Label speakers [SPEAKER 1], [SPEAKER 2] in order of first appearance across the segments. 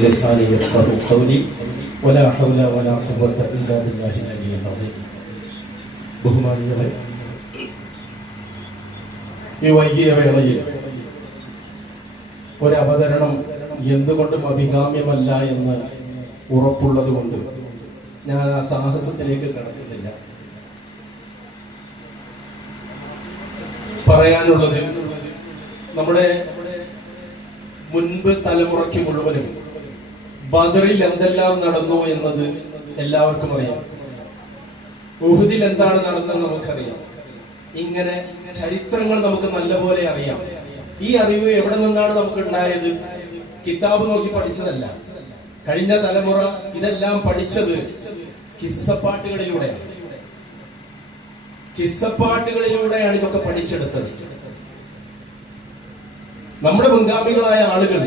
[SPEAKER 1] لساني يفقه قولي ولا حول ولا قوة إلا بالله العلي العظيم ബഹുമാനികളെ ഈ വൈകിയ വേളയിൽ ഒരവതരണം എന്തുകൊണ്ടും അഭികാമ്യമല്ല എന്ന് ഉറപ്പുള്ളത് കൊണ്ട് ഞാൻ ആ സാഹസത്തിലേക്ക് കടക്കുന്നില്ല പറയാനുള്ളത് നമ്മുടെ മുൻപ് തലമുറയ്ക്ക് മുഴുവനും ബദറിൽ എന്തെല്ലാം നടന്നു എന്നത് എല്ലാവർക്കും അറിയാം. ഉഹുദിൽ എന്താണ് നടന്നത് നമുക്കറിയാം. ഇങ്ങനെ ചരിത്രങ്ങൾ നമുക്ക് നല്ലപോലെ അറിയാം. ഈ അറിവ് എവിടെ നിന്നാണ് നമുക്ക് ഉണ്ടായത് കിതാബ് നോക്കി പഠിച്ചതല്ല. കഴിഞ്ഞ തലമുറ ഇതെല്ലാം പഠിച്ചത് കിസ്സപ്പാട്ടുകളിലൂടെ. കിസ്സപ്പാട്ടുകളിലൂടെയാണ് ഇതൊക്കെ പഠിച്ചെടുത്തത്. നമ്മുടെ മുൻഗാമികളായ ആളുകൾ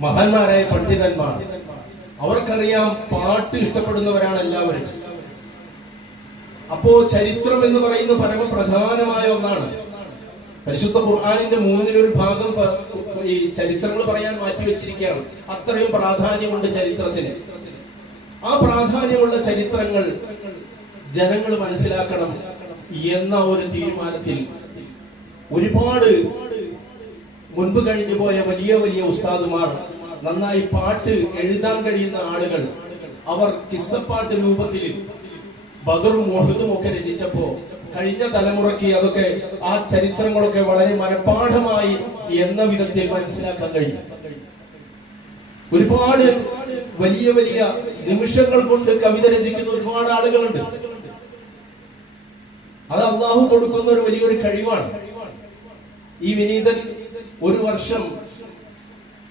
[SPEAKER 1] മഹാന്മാരായ പണ്ഡിതന്മാർ. അവർക്കറിയാം പാട്ട് ഇഷ്ടപ്പെടുന്നവരാണ് എല്ലാവരും. അപ്പോ ചരിത്രം എന്ന് പറയുന്ന പരമപ്രധാനമായ ഒന്നാണ്. പരിശുദ്ധ ഖുർആാനിന്റെ മൂന്നിലൊരു ഭാഗം ഈ ചരിത്രങ്ങൾ പറയാൻ മാറ്റി വെച്ചിരിക്കുകയാണ്. അത്രയും പ്രാധാന്യമുണ്ട് ചരിത്രത്തിന്. ആ പ്രാധാന്യമുള്ള ചരിത്രങ്ങൾ ജനങ്ങൾ മനസ്സിലാക്കണം എന്ന ഒരു തീരുമാനത്തിൽ ഒരുപാട് മുൻപ് കഴിഞ്ഞു പോയ വലിയ വലിയ ഉസ്താദുമാർ നന്നായി പാട്ട് എഴുതാൻ കഴിയുന്ന ആളുകൾ അവർ കിസ്സപ്പാട്ട് രൂപത്തിൽ ബദറും മുഹദും ഒക്കെ രചിച്ചപ്പോ കഴിഞ്ഞ തലമുറയ്ക്ക് അതൊക്കെ ആ ചരിത്രങ്ങളൊക്കെ വളരെ മനഃപ്പാഠമായി എന്ന വിധത്തിൽ മനസ്സിലാക്കാൻ കഴിഞ്ഞു. ഒരുപാട് വലിയ വലിയ നിമിഷങ്ങൾ കൊണ്ട് കവിത രചിക്കുന്ന ഒരുപാട് ആളുകളുണ്ട്. അത് അള്ളാഹു കൊടുക്കുന്ന ഒരു വലിയൊരു കഴിവാണ്. ഈ വിനീതൻ ഒരു വർഷം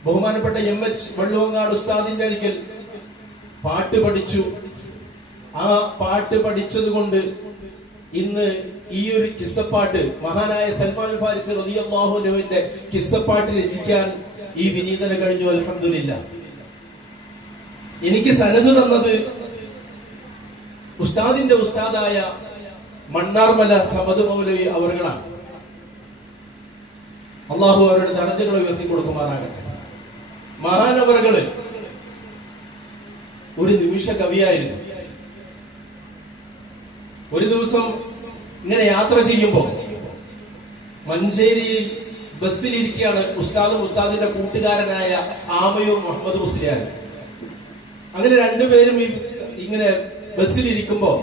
[SPEAKER 1] ബഹുമാനപ്പെട്ട എം എച്ച് വള്ളുവങ്ങാട് ഉസ്താദിന്റെ അടുക്കൽ പാട്ട് പഠിച്ചു. ആ പാട്ട് പഠിച്ചത് കൊണ്ട് ഇന്ന് ഈ ഒരു കിസ്സപ്പാട്ട് മഹാനായ സൽമാൻ ഫാരിസ് റബിയാഹുനുവിന്റെ കിസ്സപ്പാട്ട് രചിക്കാൻ ഈ വിനീതന കഴിഞ്ഞു. അലഹമില്ല എനിക്ക് സനത് തന്നത് ഉസ്താദിന്റെ ഉസ്താദായ മണ്ണാർമല സമത് മൗലവി അവറുകളാണ് അള്ളാഹു അവരുടെ ദർജകൾ ഉയർത്തി കൊടുക്കുമാറാകട്ടെ. മഹാനവറുകൾ ഒരു നിമിഷ കവിയായിരുന്നു. ഒരു ദിവസം ഇങ്ങനെ യാത്ര ചെയ്യുമ്പോൾ മഞ്ചേരിയിൽ ബസ്സിലിരിക്കുകയാണ് ഉസ്താദും ഉസ്താദിന്റെ കൂട്ടുകാരനായ ആമയൂർ മുഹമ്മദ് മുസ്ലിയാർ അങ്ങനെ രണ്ടുപേരും ഈ ഇങ്ങനെ ബസ്സിലിരിക്കുമ്പോൾ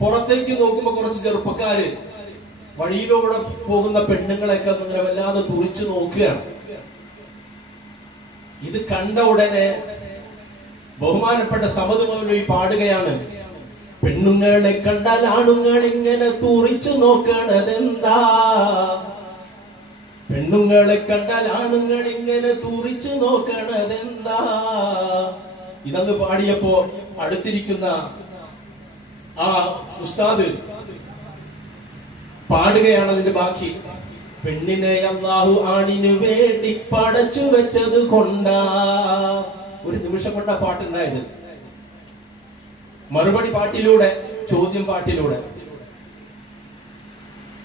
[SPEAKER 1] പുറത്തേക്ക് നോക്കുമ്പോൾ കുറച്ച് ചെറുപ്പക്കാര് വഴിയിലൂടെ പോകുന്ന പെണ്ണുങ്ങളെയൊക്കെ ഇങ്ങനെ വല്ലാതെ തുറിച്ചു നോക്കുകയാണ്. ഇത് കണ്ട ഉടനെ ബഹുമാനപ്പെട്ട സമത് മൗലവി പാടുകയാണ്. പെണ്ണുങ്ങളെ കണ്ടാൽ ആണുങ്ങൾ ഇങ്ങനെ തുറിച്ചു നോക്കണതെന്താ? പെണ്ണുങ്ങളെ കണ്ടാൽ ആണുങ്ങൾ ഇങ്ങനെ തുറിച്ചു നോക്കണതെന്താ? ഇതങ്ങ് പാടിയപ്പോ അടുത്തിരിക്കുന്ന ആ ഉസ്താദ് പാടുകയാണ് അതിന്റെ ബാക്കി. പെണ്ണിനെ അള്ളാഹു ആണിനു വേണ്ടി പടച്ചു വെച്ചത് കൊണ്ടാ. ഒരു നിമിഷം കൊണ്ടാ പാട്ടുണ്ടായത്. മറുപടി പാട്ടിലൂടെ ചോദ്യം പാട്ടിലൂടെ.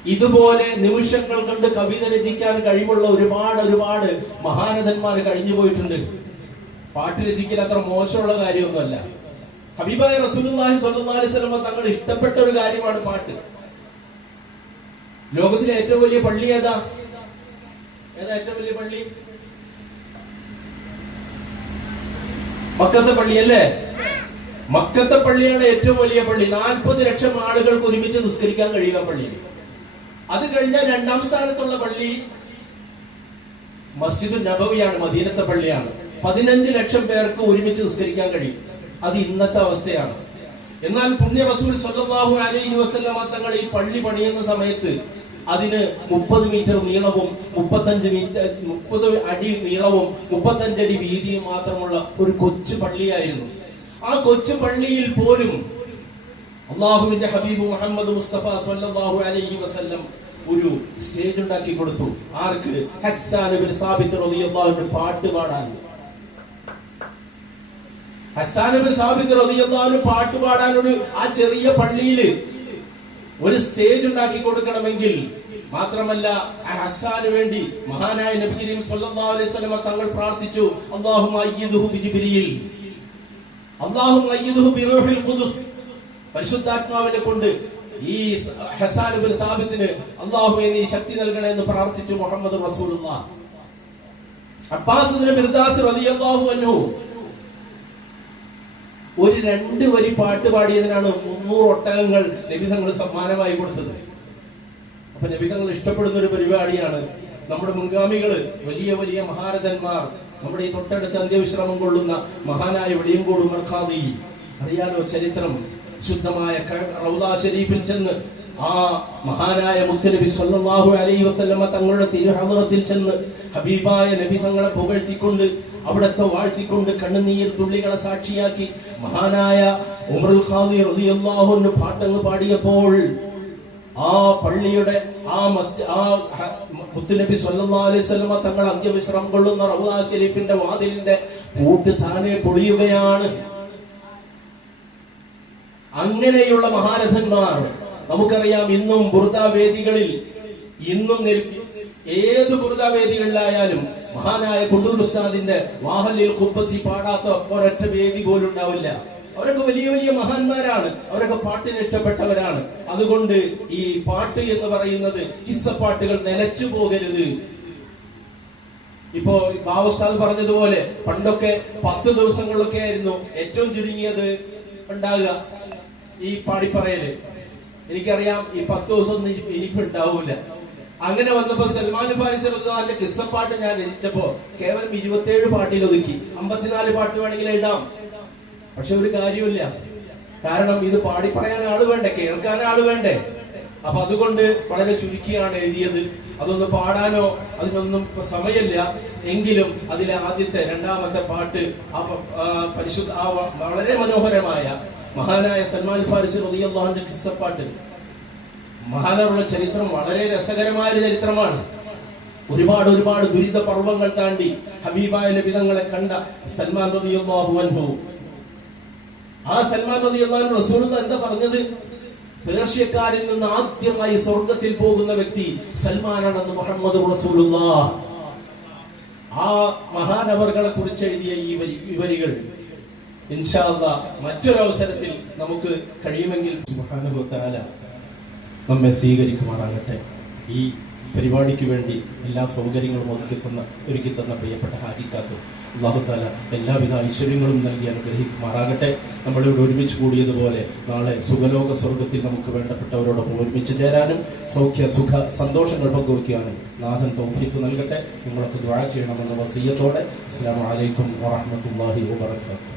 [SPEAKER 1] ഇതുപോലെ നിമിഷങ്ങൾ കൊണ്ട് കവിത രചിക്കാൻ കഴിവുള്ള ഒരുപാട് ഒരുപാട് മഹാനതന്മാർ കഴിഞ്ഞു പോയിട്ടുണ്ട്. പാട്ട് രചിക്കൽ അത്ര മോശമുള്ള കാര്യമൊന്നുമല്ല. ഹബീബായ അലൈഹി വസല്ലം തങ്ങൾ ഇഷ്ടപ്പെട്ട ഒരു കാര്യമാണ് പാട്ട്. ലോകത്തിലെ ഏറ്റവും വലിയ പള്ളി ഏതാ? ഏതാ ഏറ്റവും വലിയ പള്ളി? മക്കത്തെ പള്ളി അല്ലേ? മക്കത്തെ പള്ളിയാണ് ഏറ്റവും വലിയ പള്ളി. നാൽപ്പത് ലക്ഷം ആളുകൾക്ക് ഒരുമിച്ച് നിസ്കരിക്കാൻ കഴിയുക പള്ളി അത് കഴിഞ്ഞാൽ രണ്ടാം സ്ഥാനത്തുള്ള പള്ളി മസ്ജിദ് നബവിയാണ് മദീനത്തെ പള്ളിയാണ്. പതിനഞ്ച് ലക്ഷം പേർക്ക് ഒരുമിച്ച് നിസ്കരിക്കാൻ കഴിയും. അത് ഇന്നത്തെ അവസ്ഥയാണ്. എന്നാൽ പുണ്യ റസൂൽ സല്ലല്ലാഹു അലൈഹി വസല്ലമ തങ്ങൾ ഈ പള്ളി പണിയുന്ന സമയത്ത് അതിന് മുപ്പത് മീറ്റർ നീളവും മുപ്പത്തഞ്ച് മീറ്റർ മുപ്പത് അടി നീളവും മുപ്പത്തഞ്ചടി വീതിയും മാത്രമുള്ള ഒരു കൊച്ചു പള്ളിയായിരുന്നു. ആ കൊച്ചു പള്ളിയിൽ പോലും അള്ളാഹുവിന്റെ ഹബീബ് മുഹമ്മദ് മുസ്തഫ സല്ലല്ലാഹു അലൈഹി വസല്ലം ഒരു സ്റ്റേജ് ഉണ്ടാക്കി കൊടുത്തു. ആർക്ക്? ഹസ്സാൻ പാട്ട് പാടാൻ. ഹസ്സാൻ ഇബ്നു സാബിത്ത് റളിയല്ലാഹു അൻഹു പാട്ട് പാടാൻ ഒരു ആ ചെറിയ പള്ളിയിൽ ഒരു സ്റ്റേജ് ഉണ്ടാക്കി കൊടുക്കണമെങ്കിൽ മാത്രമല്ല ഹസ്സാന് വേണ്ടി മഹാനായ നബി കരീം അലൈഹി വസല്ലമ തങ്ങൾ പ്രാർത്ഥിച്ചു ബിജിബ്രീൽ. ഖുദുസ്. പരിശുദ്ധാത്മാവിനെ കൊണ്ട് ഈ ഹസാൻ സാബിത്തിന് അല്ലാഹുവേ നീ ശക്തി നൽകണേ എന്ന് പ്രാർത്ഥിച്ചു മുഹമ്മദ് റസൂലുള്ളാഹ്. അബ്ബാസ് റളിയല്ലാഹു അൻഹു ഒരു രണ്ട് വരി പാട്ട് പാടിയതിനാണ് മുന്നൂറ് ഒട്ടകങ്ങൾ നബിതങ്ങൾ സമ്മാനമായി കൊടുത്തത്. അപ്പൊ നബിതങ്ങൾ ഇഷ്ടപ്പെടുന്ന ഒരു പരിപാടിയാണ് നമ്മുടെ മുൻഗാമികൾ വലിയ വലിയ മഹാരഥന്മാർ നമ്മുടെ ഈ തൊട്ടടുത്ത് അന്ത്യവിശ്രമം കൊള്ളുന്ന മഹാനായ വെളിയങ്കോട് മർഖാവി അറിയാലോ ചരിത്രം? ശുദ്ധമായ റൗദ ഷരീഫിൽ ചെന്ന് ആ മഹാനായ മുത്തലബി സല്ലല്ലാഹു അലൈഹി വസല്ലമ തങ്ങളുടെ തിരുഹമറത്തിൽ ചെന്ന് ഹബീബായ നബി തങ്ങളെ പുകഴ്ത്തിക്കൊണ്ട് അവിടത്തെ വാഴ്ത്തിക്കൊണ്ട് കണ്ണുനീർ തുള്ളികളെ സാക്ഷിയാക്കി മഹാനായ ഉമറുൽ പാട്ടങ്ങ് പാടിയപ്പോൾ ആ പള്ളിയുടെ ആ മസ്ജി ആ മുത്തുനബി സല്ലല്ലാഹു അലൈഹി വസല്ലമ തങ്ങൾ അന്ത്യവിശ്രമം കൊള്ളുന്ന റഹുദാ ശരീഫിന്റെ വാതിലിന്റെ പൂട്ട് താനെ പൊളിയുകയാണ്. അങ്ങനെയുള്ള മഹാരഥന്മാർ നമുക്കറിയാം ഇന്നും ബുർദാ വേദികളിൽ ഇന്നും ഏത് ബുർദാ വേദികളിലായാലും മഹാനായ കൊണ്ടൂർ ഉസ്താദിന്റെ വാഹലിൽ കുപ്പത്തി പാടാത്ത ഒരൊറ്റ വേദി പോലും ഉണ്ടാവില്ല. അവരൊക്കെ വലിയ വലിയ മഹാന്മാരാണ്. അവരൊക്കെ പാട്ടിന് ഇഷ്ടപ്പെട്ടവരാണ്. അതുകൊണ്ട് ഈ പാട്ട് എന്ന് പറയുന്നത് കിസ്സപ്പാട്ടുകൾ നിലച്ചു പോകരുത്. ഇപ്പോ ബാബുസ്താദ് പറഞ്ഞതുപോലെ പണ്ടൊക്കെ പത്ത് ദിവസങ്ങളിലൊക്കെ ആയിരുന്നു ഏറ്റവും ചുരുങ്ങിയത് ഉണ്ടാകുക ഈ പാടിപ്പറയൽ. എനിക്കറിയാം ഈ പത്ത് ദിവസം ഇനിയിപ്പോ ഉണ്ടാവൂല. അങ്ങനെ വന്നപ്പോ സൽമാൻ ഫാരിസ് നല്ല കിസ്സപ്പാട്ട് ഞാൻ രചിച്ചപ്പോ കേവലം ഇരുപത്തിയേഴ് പാട്ടിൽ ഒതുക്കി. അമ്പത്തിനാല് പാട്ട് വേണമെങ്കിൽ എഴുതാം. പക്ഷെ ഒരു കാര്യമില്ല കാരണം ഇത് പാടി പറയാൻ ആൾ വേണ്ടേ കേൾക്കാൻ ആൾ വേണ്ടേ. അപ്പൊ അതുകൊണ്ട് വളരെ ചുരുക്കിയാണ് എഴുതിയത്. അതൊന്ന് പാടാനോ അതിനൊന്നും സമയമില്ല. എങ്കിലും അതിലെ ആദ്യത്തെ രണ്ടാമത്തെ പാട്ട് ആ പരിശുദ്ധ ആ വളരെ മനോഹരമായ മഹാനായ സൽമാൻ ഫാരിസ് റളിയല്ലാഹുവിന്റെ കിസ്സപ്പാട്ട് മഹാനറുടെ ചരിത്രം വളരെ രസകരമായ ഒരു ചരിത്രമാണ്. ഒരുപാട് ഒരുപാട് ദുരിത പർവങ്ങൾ താണ്ടി ഹബീബായ ലഭിതങ്ങളെ കണ്ട സൽമാൻ റളിയല്ലാഹു അൻഹു. ആ സൽമാൻ അൻഹു റസൂൽ എന്താ പറഞ്ഞത്? പേർഷ്യക്കാരിൽ നിന്ന് ആദ്യമായി സ്വർഗത്തിൽ പോകുന്ന വ്യക്തി സൽമാനാണെന്ന് മുഹമ്മദ് റസൂലുള്ള. ആ മഹാനവറുകളെ കുറിച്ച് എഴുതിയ ഈ വരി ഈ വരികൾ ഇൻഷാ മറ്റൊരവസരത്തിൽ നമുക്ക് കഴിയുമെങ്കിൽ തആല നമ്മെ സ്വീകരിക്കുമാറാകട്ടെ. ഈ പരിപാടിക്ക് വേണ്ടി എല്ലാ സൗകര്യങ്ങളും ഒരുക്കി തന്ന ഒരുക്കി തന്ന പ്രിയപ്പെട്ട ഹാജിക്കാക്ക് അള്ളാഹുത്താല എല്ലാവിധ ഐശ്വര്യങ്ങളും നൽകി അനുഗ്രഹിക്കുമാറാകട്ടെ. നമ്മളിവിടെ ഒരുമിച്ച് കൂടിയതുപോലെ നാളെ സുഖലോക സ്വർഗത്തിൽ നമുക്ക് വേണ്ടപ്പെട്ടവരോടൊപ്പം ഒരുമിച്ച് ചേരാനും സൗഖ്യ സുഖ സന്തോഷങ്ങൾ പങ്കുവയ്ക്കാനും നാഥൻ തൗഫീഖ് നൽകട്ടെ. നിങ്ങളൊക്കെ ദ്വാഴ ചെയ്യണമെന്ന വസീയത്തോടെ. അസ്സാം വലൈക്കും വാഹമത്തല്ലാഹി വാബർക്കാത്തു